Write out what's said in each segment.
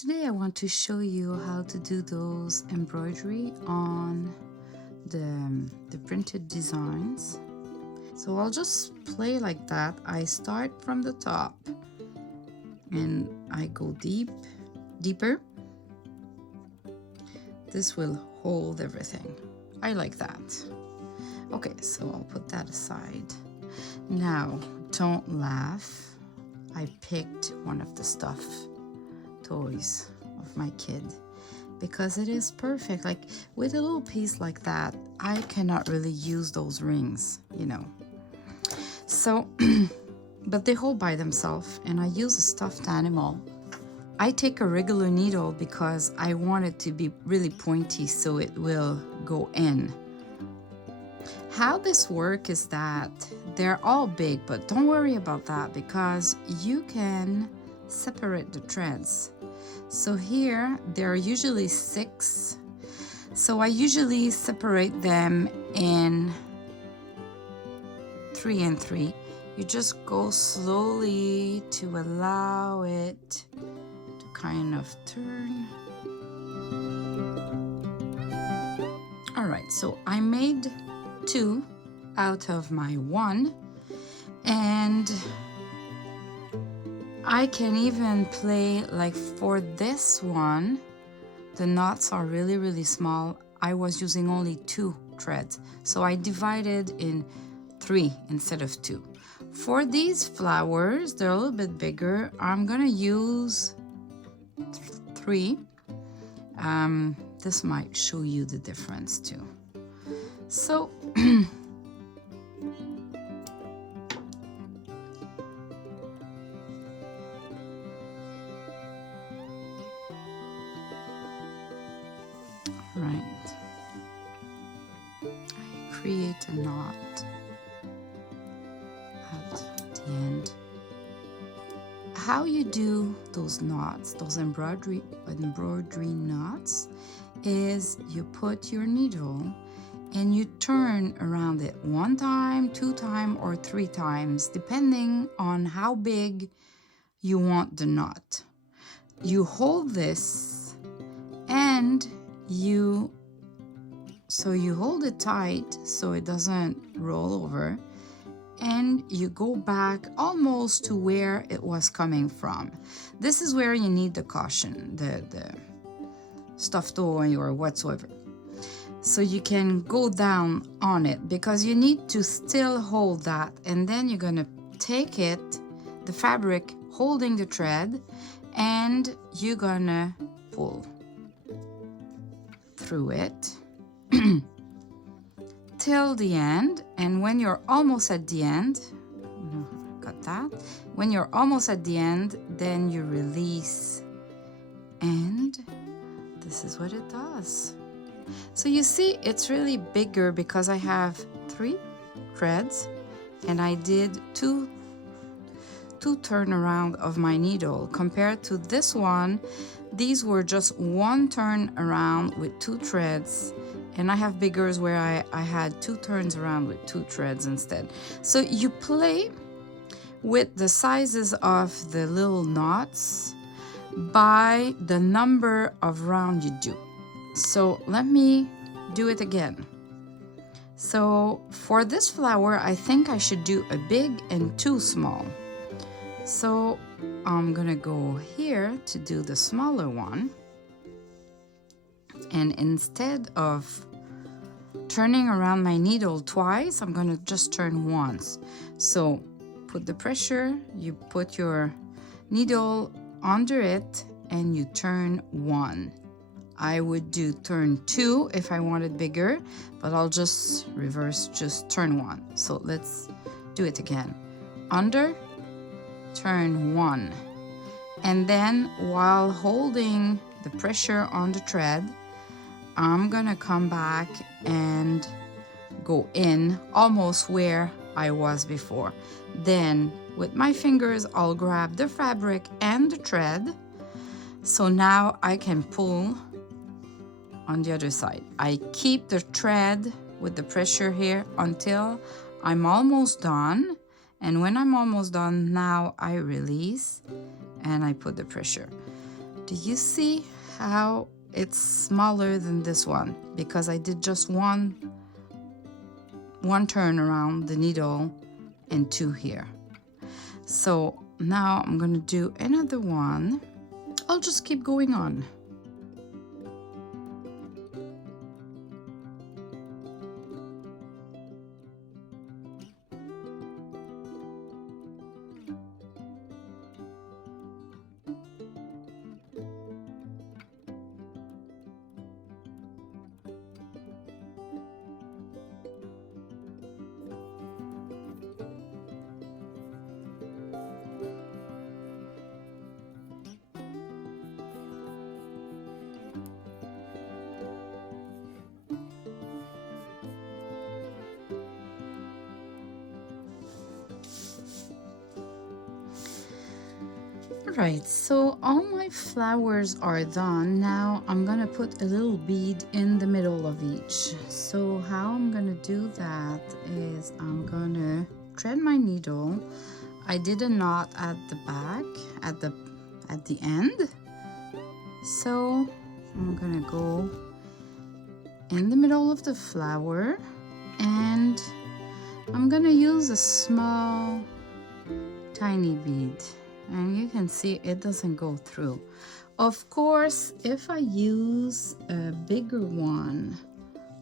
Today I want to show you how to do those embroidery on the printed designs. So I'll just play like that. I start from the top and I go deeper. This will hold everything. I like that. Okay, so I'll put that aside. Now, don't laugh. I picked one of the stuffed toys of my kid because it is perfect. Like with a little piece like that, I cannot really use those rings, you know. So, but they hold by themselves, and I use a stuffed animal. I take a regular needle because I want it to be really pointy so it will go in. How this works is that they're all big, but don't worry about that because you can separate the threads. So here there are usually 6. So I usually separate them in 3 and 3. You just go slowly to allow it to kind of turn. All right, so I made 2 out of my 1, and I can even play like for this one. The knots are really small. I was using only 2 threads, so I divided in 3 instead of 2. For these flowers, they're a little bit bigger. I'm gonna use 3. This might show you the difference too. So right, I create a knot at the end. How you do those knots, those embroidery knots, is you put your needle and you turn around it 1 time, 2 times, or 3 times, depending on how big you want the knot. You hold this and you hold it tight so it doesn't roll over, and you go back almost to where it was coming from. This is where you need the caution, the stuffed toy or whatsoever. So you can go down on it because you need to still hold that, and then you're gonna take it, the fabric holding the thread, and you're gonna pull through it till the end. And when you're almost at the end, got that? When you're almost at the end, then you release, and this is what it does. So you see, it's really bigger because I have 3 threads and I did two turnaround of my needle. Compared to this one, these were just 1 turn around with 2 threads, and I have biggers where I had 2 turns around with 2 threads instead. So you play with the sizes of the little knots by the number of round you do. So let me do it again. So for this flower, I think I should do a big and 2 small. So I'm gonna go here to do the smaller one. And instead of turning around my needle twice, I'm gonna just turn once. So put the pressure, you put your needle under it, and you turn 1. I would do turn 2 if I wanted bigger, but I'll just reverse, just turn 1. So let's do it again. Under, turn 1. And then while holding the pressure on the thread, I'm gonna come back and go in almost where I was before. Then with my fingers, I'll grab the fabric and the thread. So now I can pull on the other side. I keep the thread with the pressure here until I'm almost done, and when I'm almost done, now I release and I put the pressure. Do you see how it's smaller than this one? Because I did just one turn around the needle and 2 here. So now I'm gonna do another one. I'll just keep going on. Right, so all my flowers are done. Now I'm gonna put a little bead in the middle of each. So how I'm gonna do that is I'm gonna thread my needle. I did a knot at the back, at the end. So I'm gonna go in the middle of the flower, and I'm gonna use a small tiny bead. And you can see it doesn't go through. Of course, if I use a bigger one,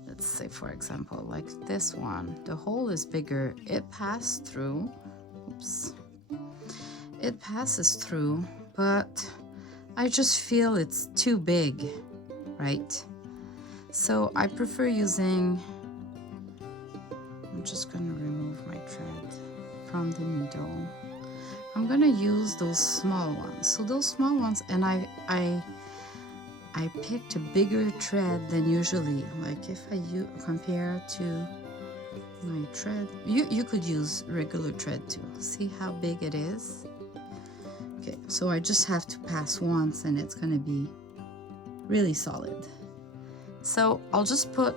let's say for example like this one, the hole is bigger, it passes through. Oops. It passes through, but I just feel it's too big, right? So I prefer using, I'm just gonna remove my thread from the needle. I'm gonna use those small ones. So those small ones, and I picked a bigger thread than usually. Like if I compare to my thread, you could use regular thread too. See how big it is? Okay, so I just have to pass once and it's gonna be really solid. So I'll just put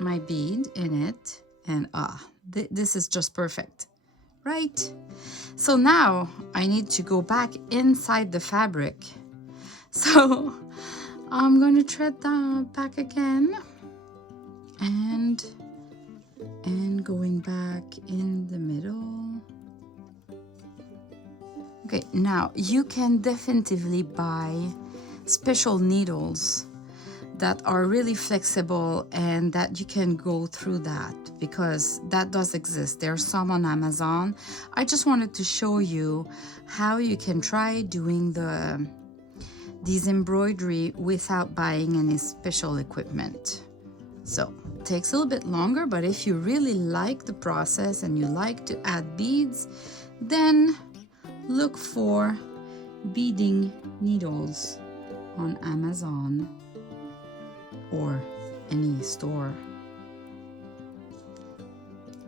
my bead in it, and this is just perfect. Right? So now I need to go back inside the fabric. So I'm going to thread that back again and going back in the middle. Okay, now you can definitively buy special needles that are really flexible and that you can go through that, because that does exist. There are some on Amazon. I just wanted to show you how you can try doing these embroidery without buying any special equipment. So it takes a little bit longer, but if you really like the process and you like to add beads, then look for beading needles on Amazon or any store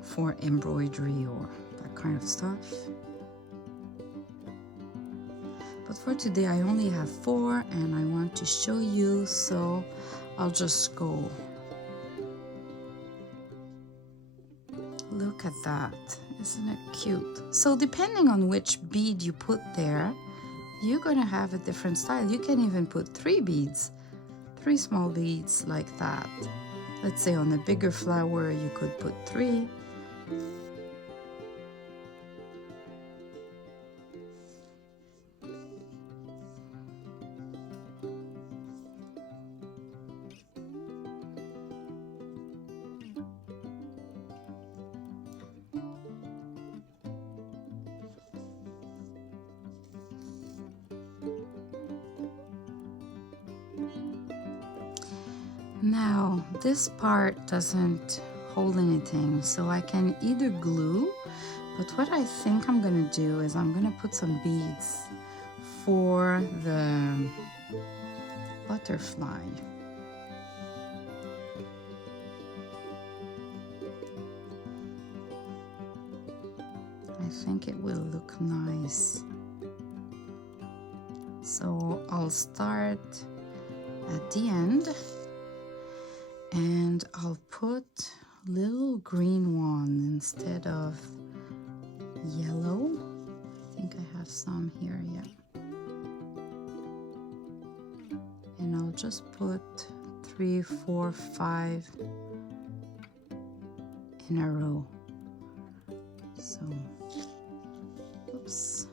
for embroidery or that kind of stuff. But for today I only have 4 and I want to show you, so I'll just go. Look at that, isn't it cute? So depending on which bead you put there, you're gonna have a different style. You can even put 3 beads, 3 small beads like that. Let's say on a bigger flower you could put 3. Now, this part doesn't hold anything, so I can either glue, but what I think I'm gonna do is I'm gonna put some beads for the butterfly. I think it will look nice. So I'll start at the end. And I'll put little green one instead of yellow. I think I have some here, yeah. and I'll just put 3, 4, 5 in a row. So, oops.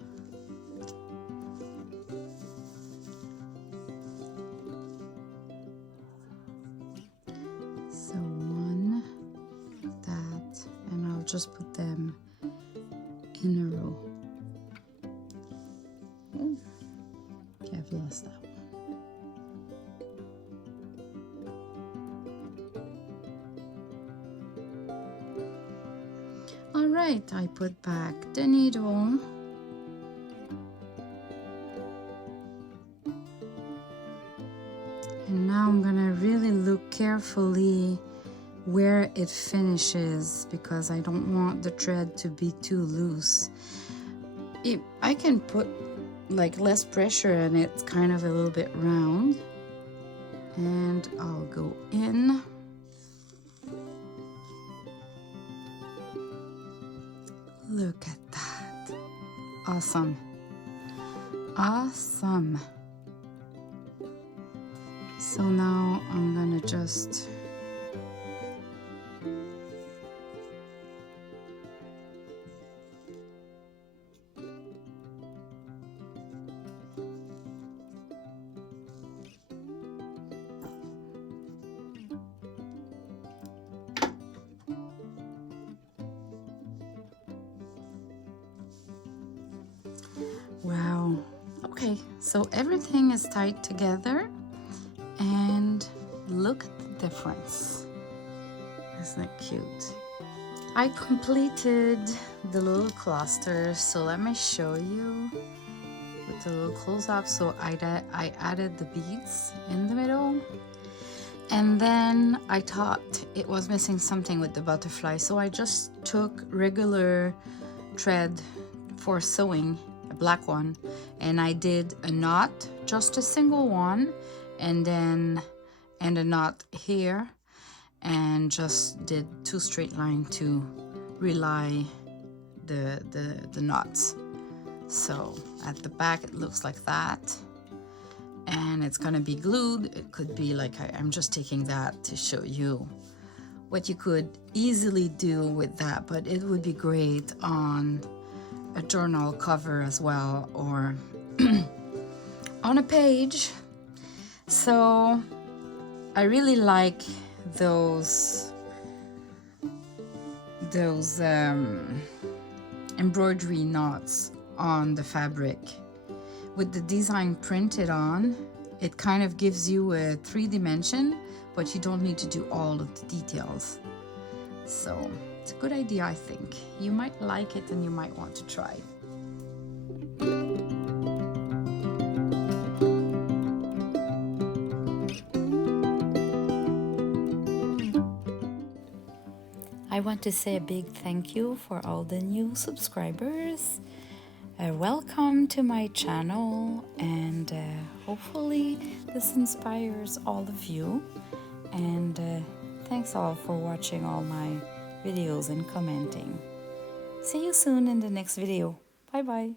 So one, that, and I'll just put them in a row. Oh, okay, I've lost that one. All right, I put back the needle. And now I'm gonna really look carefully where it finishes because I don't want the thread to be too loose. I can put like less pressure and it's kind of a little bit round. And I'll go in. Look at that. Awesome. Awesome. So now I'm gonna just wow. Okay, so everything is tied together. And look at the difference. Isn't it cute? I completed the little cluster, so let me show you with the little close-up. So I added the beads in the middle, and then I thought it was missing something with the butterfly, so I just took regular thread for sewing, a black one, and I did a knot, just a single one, and a knot here, and just did 2 straight lines to relie the knots. So at the back it looks like that, and it's gonna be glued. It could be like I'm just taking that to show you what you could easily do with that, but it would be great on a journal cover as well, or on a page. So I really like those embroidery knots on the fabric. With the design printed on, it kind of gives you a 3D, but you don't need to do all of the details. So it's a good idea, I think. You might like it and you might want to try. I want to say a big thank you for all the new subscribers. Welcome to my channel, and hopefully this inspires all of you. And thanks all for watching all my videos and commenting. See you soon in the next video. Bye bye.